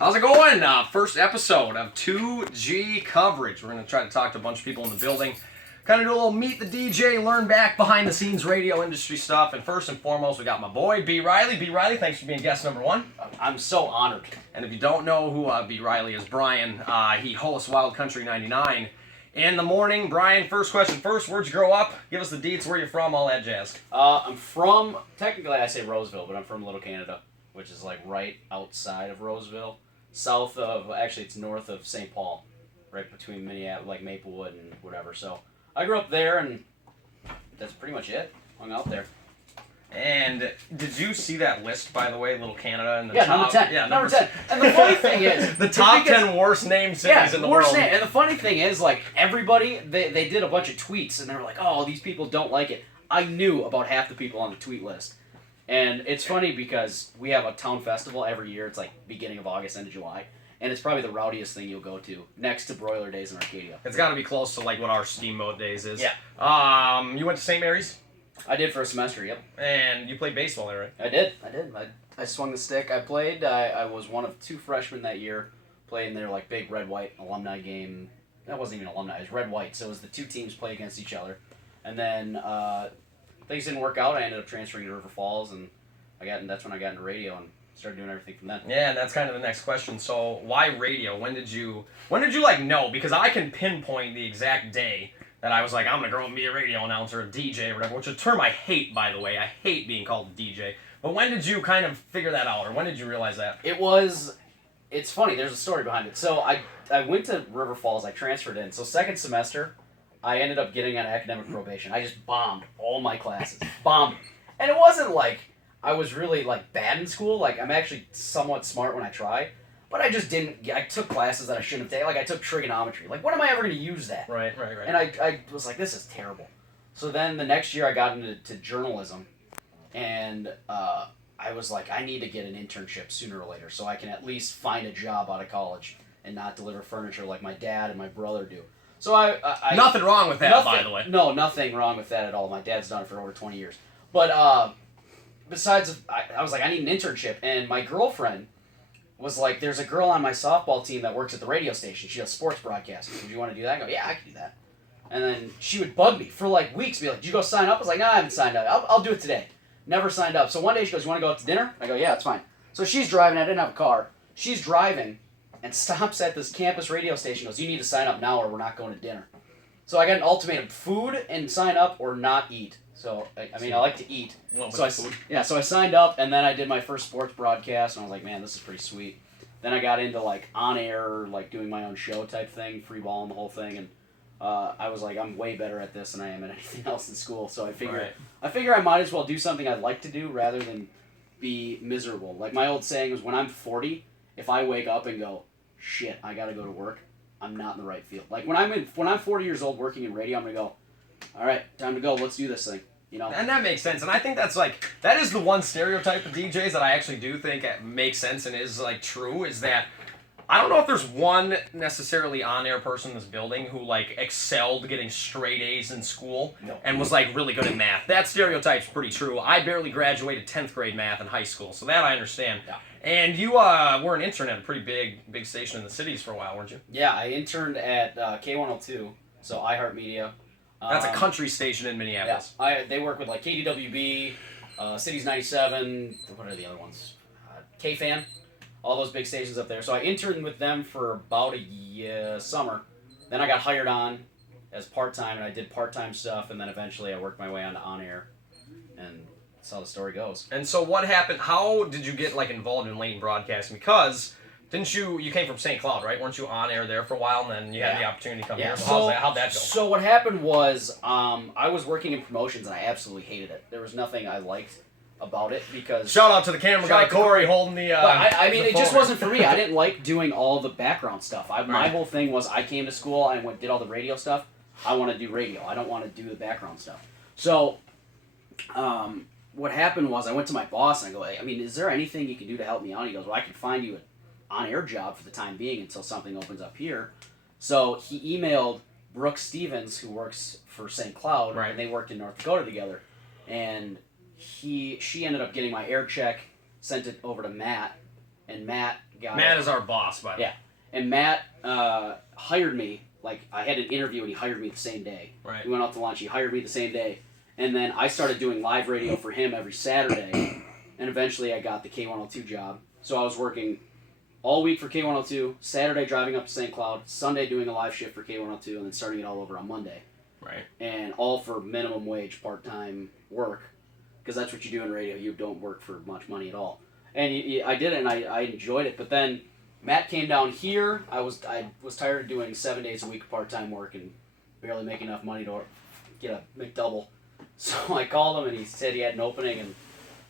How's it going? First episode of 2G coverage. We're going to try to talk to a bunch of people in the building. Kind of do a little meet the DJ, learn back behind the scenes radio industry stuff. And first and foremost, we got my boy, B. Riley. B. Riley, thanks for being guest number one. I'm so honored. And if you don't know who B. Riley is, Bryan, he hosts Wild Country 99 in the morning. Bryan, first question first. Where'd you grow up? Give us the deets, where you from, all that jazz. I'm from, technically I say Roseville, but I'm from Little Canada, which is like right outside of Roseville. South of, actually it's north of St. Paul, right between Minneapolis, like Maplewood and whatever. So I grew up there, and that's pretty much it. Hung out there. And did you see that list, by the way, Little Canada? And the Yeah, top, number 10. Yeah, number 10. And the funny thing is... the top 10 worst named cities in the world. And the funny thing is, like, everybody, they did a bunch of tweets, and they were like, oh, these people don't like it. I knew about half the people on the tweet list. And it's funny because we have a town festival every year. It's like beginning of August, end of July. And it's probably the rowdiest thing you'll go to, next to Broiler Days in Arcadia. It's got to be close to like what our Steamboat Days is. Yeah. You went to St. Mary's? I did for a semester, yep. And you played baseball there, right? I did. I swung the stick. I played. I was one of two freshmen that year, playing their like big red-white alumni game. That wasn't even alumni. It was red-white. So it was the two teams play against each other. And then things didn't work out. I ended up transferring to River Falls, and that's when I got into radio and started doing everything from then. Yeah, and that's kind of the next question. So why radio? When did you like know? Because I can pinpoint the exact day that I was like, I'm gonna grow up and be a radio announcer, a DJ, or whatever. Which is a term I hate, by the way. I hate being called a DJ. But when did you kind of figure that out, or when did you realize that? It's funny. There's a story behind it. So I went to River Falls. I transferred in. So second semester, I ended up getting on academic probation. I just bombed all my classes. Bombed. And it wasn't like I was really like bad in school. Like I'm actually somewhat smart when I try. But I just didn't. I took classes that I shouldn't have taken. Like I took trigonometry. Like when am I ever going to use that? Right. And I was like, this is terrible. So then the next year I got into journalism. And I was like, I need to get an internship sooner or later so I can at least find a job out of college and not deliver furniture like my dad and my brother do. So I nothing wrong with that, by the way. No, nothing wrong with that at all. My dad's done it for over 20 years. But besides, I was like, I need an internship. And my girlfriend was like, there's a girl on my softball team that works at the radio station. She does sports broadcasting. Would you want to do that? I go, yeah, I can do that. And then she would bug me for like weeks. Be like, did you go sign up? I was like, no, I haven't signed up. I'll do it today. Never signed up. So one day she goes, you want to go out to dinner? I go, yeah, it's fine. So she's driving. I didn't have a car. She's driving and stops at this campus radio station. Goes, you need to sign up now or we're not going to dinner. So I got an ultimatum: food and sign up or not eat. So I mean, I like to eat. So I signed up, and then I did my first sports broadcast, and I was like, man, this is pretty sweet. Then I got into like on air, like doing my own show type thing, free balling the whole thing, and I was like, I'm way better at this than I am at anything else in school. So I figure I might as well do something I like to do rather than be miserable. Like my old saying was, when I'm 40, if I wake up and go, shit, I got to go to work, I'm not in the right field. Like when I'm 40 years old working in radio, I'm gonna go, all right, time to go. Let's do this thing. You know? And that makes sense. And I think that is the one stereotype of DJs that I actually do think makes sense and is like true, is that I don't know if there's one necessarily on-air person in this building who like excelled getting straight A's in school and was like really good at math. That stereotype's pretty true. I barely graduated 10th grade math in high school, so that I understand. Yeah. And you were an intern at a pretty big station in the cities for a while, weren't you? Yeah, I interned at K102, so iHeartMedia. That's a country station in Minneapolis. Yeah, they work with like KDWB, Cities 97, what are the other ones? KFan, all those big stations up there. So I interned with them for about a summer. Then I got hired on as part-time, and I did part-time stuff, and then eventually I worked my way onto on-air, and that's how the story goes. And so what happened? How did you get like involved in late broadcasting? Because didn't you came from St. Cloud, right? Weren't you on air there for a while, and then you had the opportunity to come here? So how'd that go? So what happened was I was working in promotions, and I absolutely hated it. There was nothing I liked about it because... Shout out to the camera guy, Corey, holding the... But I mean, it just wasn't for me. I didn't like doing all the background stuff. My whole thing was I came to school, I did all the radio stuff. I want to do radio. I don't want to do the background stuff. So what happened was I went to my boss, and I go, hey, I mean, is there anything you can do to help me out? He goes, well, I can find you on-air job for the time being until something opens up here. So he emailed Brooke Stevens, who works for St. Cloud, and they worked in North Dakota together. And she ended up getting my air check, sent it over to Matt, and Matt guy. Matt is our boss, by the way. Yeah. And Matt hired me. Like, I had an interview and he hired me the same day. Right. We went out to lunch. He hired me the same day. And then I started doing live radio for him every Saturday. And eventually I got the K102 job. So I was working all week for K102, Saturday driving up to St. Cloud, Sunday doing a live shift for K102, and then starting it all over on Monday. Right. And all for minimum wage part-time work. Because that's what you do in radio. You don't work for much money at all. And I did it, and I enjoyed it. But then Matt came down here. I was tired of doing 7 days a week part-time work and barely making enough money to get a McDouble. So I called him, and he said he had an opening, and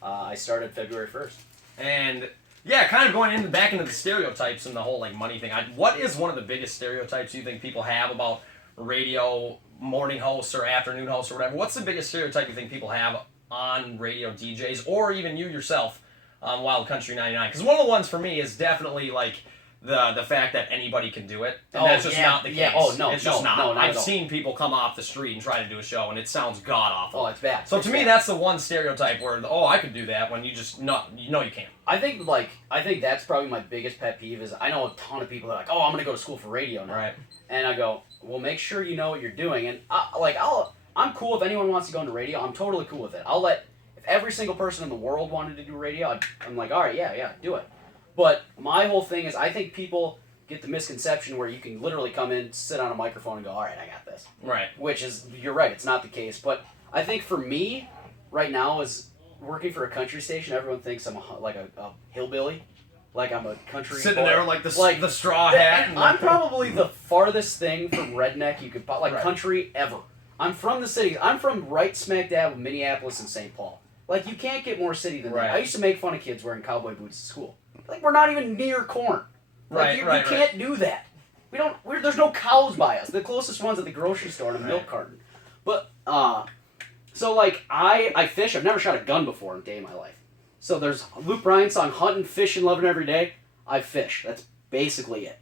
I started February 1st. And yeah, kind of going back into the stereotypes and the whole like money thing. What is one of the biggest stereotypes you think people have about radio morning hosts or afternoon hosts or whatever? What's the biggest stereotype you think people have on radio DJs, or even you yourself on Wild Country 99? Because one of the ones for me is definitely like the fact that anybody can do it, and that's just not the case. Yeah. Oh no, it's just not. Not I've seen people come off the street and try to do a show, and it sounds god awful. Oh, it's bad. So to me, that's the one stereotype where I could do that when you just you can't. I think that's probably my biggest pet peeve is I know a ton of people that are like, oh, I'm gonna go to school for radio now. Right. And I go, well, make sure you know what you're doing. And I'm cool if anyone wants to go into radio. I'm totally cool with it. If every single person in the world wanted to do radio, I'm like, all right, yeah, do it. But my whole thing is I think people get the misconception where you can literally come in, sit on a microphone, and go, all right, I got this. Right. Which is, you're right, it's not the case. But I think for me, right now, is working for a country station, everyone thinks I'm like a hillbilly. Like I'm a country sitting boy. there like the straw hat. And I'm probably the farthest thing from redneck you could, like country ever. I'm from the city. I'm from right smack dab of Minneapolis and St. Paul. Like, you can't get more city than that. I used to make fun of kids wearing cowboy boots at school. Like, we're not even near corn. Like, you can't do that. There's no cows by us. The closest one's at the grocery store in a milk carton. But, so, like, I fish. I've never shot a gun before in a day of my life. So there's Luke Bryan song, Hunting, Fishing, Loving Every Day. I fish. That's basically it.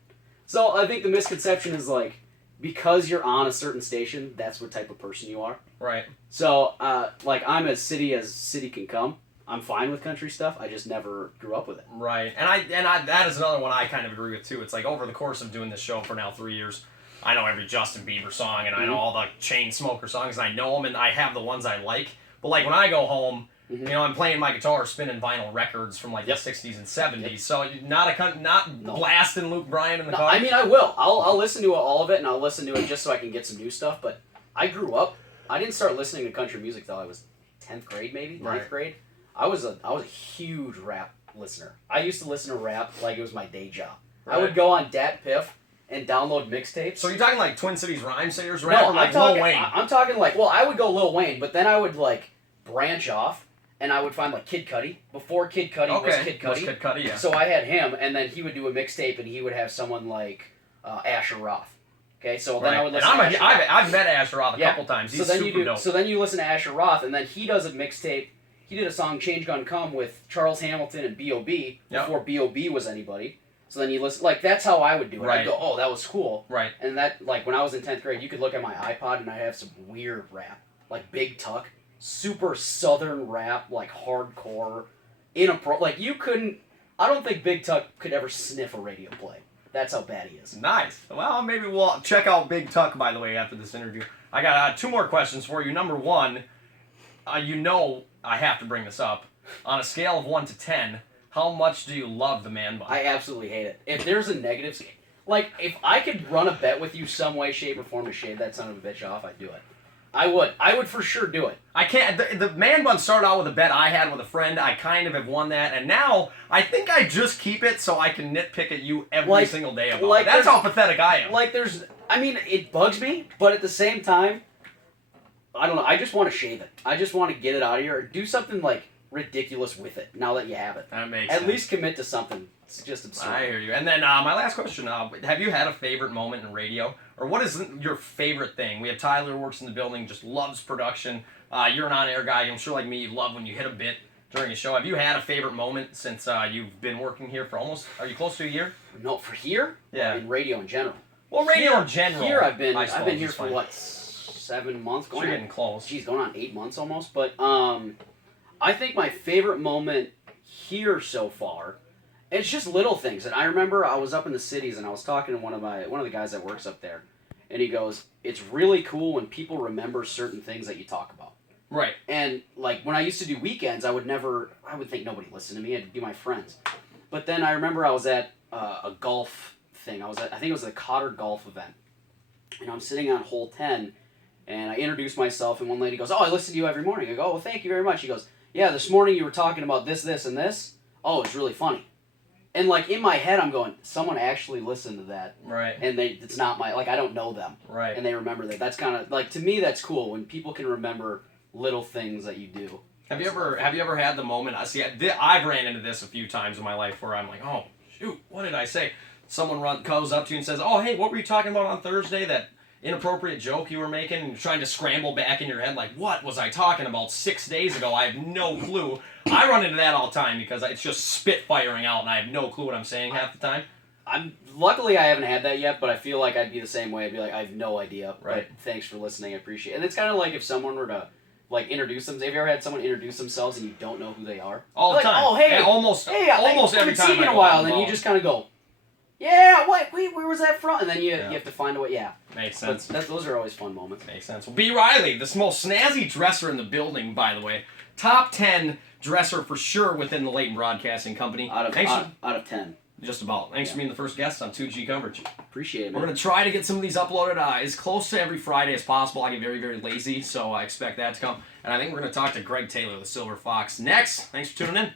So I think the misconception is, like, because you're on a certain station, that's what type of person you are. Right. So, like, I'm as city can come. I'm fine with country stuff. I just never grew up with it. Right. And I that is another one I kind of agree with, too. It's like, over the course of doing this show for now 3 years, I know every Justin Bieber song, and I know all the Chainsmoker songs, and I know them, and I have the ones I like. But, like, when I go home, you know, I'm playing my guitar, spinning vinyl records from, like, the 60s and 70s. So, not blasting Luke Bryan in the car. I mean, I will. I'll listen to all of it, and I'll listen to it just so I can get some new stuff. But I grew up. I didn't start listening to country music till I was 10th grade, maybe, 9th grade. I was a huge rap listener. I used to listen to rap like it was my day job. Right. I would go on Dat Piff and download mixtapes. So you're talking like Twin Cities Rhyme Sayers rap, or like Lil Wayne? I'm talking like, well, I would go Lil Wayne, but then I would like branch off and I would find like Kid Cudi. Before Kid Cudi was Kid Cudi. Was Kid Cudi, yeah. So I had him, and then he would do a mixtape, and he would have someone like Asher Roth. Okay, so then I would listen to Asher Roth. I've met Asher Roth a couple times. He's super dope. So then you listen to Asher Roth, and then he does a mixtape. He did a song, Change Gun Come, with Charles Hamilton and B.O.B. before B.O.B. was anybody. So then you listen, like, that's how I would do it. I'd go, oh, that was cool. Right. And that, like, when I was in 10th grade, you could look at my iPod, and I have some weird rap. Like Big Tuck, super southern rap, like hardcore, like, you couldn't, I don't think Big Tuck could ever sniff a radio play. That's how bad he is. Nice. Well, maybe we'll check out Big Tuck, by the way, after this interview. I got 2 more questions for you. Number 1, you know I have to bring this up. On a scale of 1 to 10, how much do you love the man bun? I absolutely hate it. If there's a negative scale, like, if I could run a bet with you some way, shape, or form to shave that son of a bitch off, I'd do it. I would for sure do it. I can't. The man bun started out with a bet I had with a friend. I kind of have won that, and now I think I just keep it so I can nitpick at you every single day about it. That's how pathetic I am. Like, I mean, it bugs me, but at the same time, I don't know. I just want to shave it. I just want to get it out of here, or do something like ridiculous with it. Now that you have it, that makes sense. At least commit to something. It's just absurd. I hear you. And then my last question: have you had a favorite moment in radio, or what is your favorite thing? We have Tyler, who works in the building, just loves production. You're an on-air guy. I'm sure, like me, you love when you hit a bit during a show. Have you had a favorite moment since you've been working here for almost? Are you close to a year? No, for here. Yeah. In radio in general. Well, radio in general. Here I've been here for what, 7 months? You're getting close. Geez, going on 8 months almost. But I think my favorite moment here so far It's just little things. And I remember I was up in the cities and I was talking to one of the guys that works up there, and he goes, "It's really cool when people remember certain things that you talk about." Right. And like when I used to do weekends, I would think nobody listened to me. It'd be my friends. But then I remember I was at a golf thing. I think it was a Cotter golf event, and I'm sitting on hole 10, and I introduced myself, and one lady goes, "Oh, I listen to you every morning." I go, "Oh, well, thank you very much." She goes, "Yeah, this morning you were talking about this, this, and this. Oh, it's really funny." And like in my head, I'm going, someone actually listened to that, Right. and it's not I don't know them, Right. and they remember that. That's kind of like, to me, that's cool when people can remember little things that you do. Have you ever had the moment? I've ran into this a few times in my life where I'm like, oh shoot, what did I say? Someone comes up to you and says, "Oh, hey, what were you talking about on Thursday? That inappropriate joke you were making?" And you're trying to scramble back in your head, like, what was I talking about 6 days ago? I have no clue. I run into that all the time because it's just spit firing out, and I have no clue what I'm saying half the time. Luckily I haven't had that yet, but I feel like I'd be the same way. I'd be like, I have no idea. Right. But thanks for listening. I appreciate it. And it's kind of like if someone were to like introduce themselves. Have you ever had someone introduce themselves and you don't know who they are? All the like, time. "Oh, hey, Yeah, almost I every haven't time. seen you in a while," and then you just kind of go, "Yeah, wait, where was that from?" And then you have to find a way. Yeah, makes sense. Those are always fun moments. Makes sense. Well, B. Riley, the most snazzy dresser in the building, by the way. Top 10 dresser for sure within the Leighton Broadcasting Company. Out of 10. Just about. Thanks for being the first guest on 2G coverage. Appreciate it, man. We're going to try to get some of these uploaded as close to every Friday as possible. I get very, very lazy, so I expect that to come. And I think we're going to talk to Greg Taylor, the Silver Fox, next. Thanks for tuning in.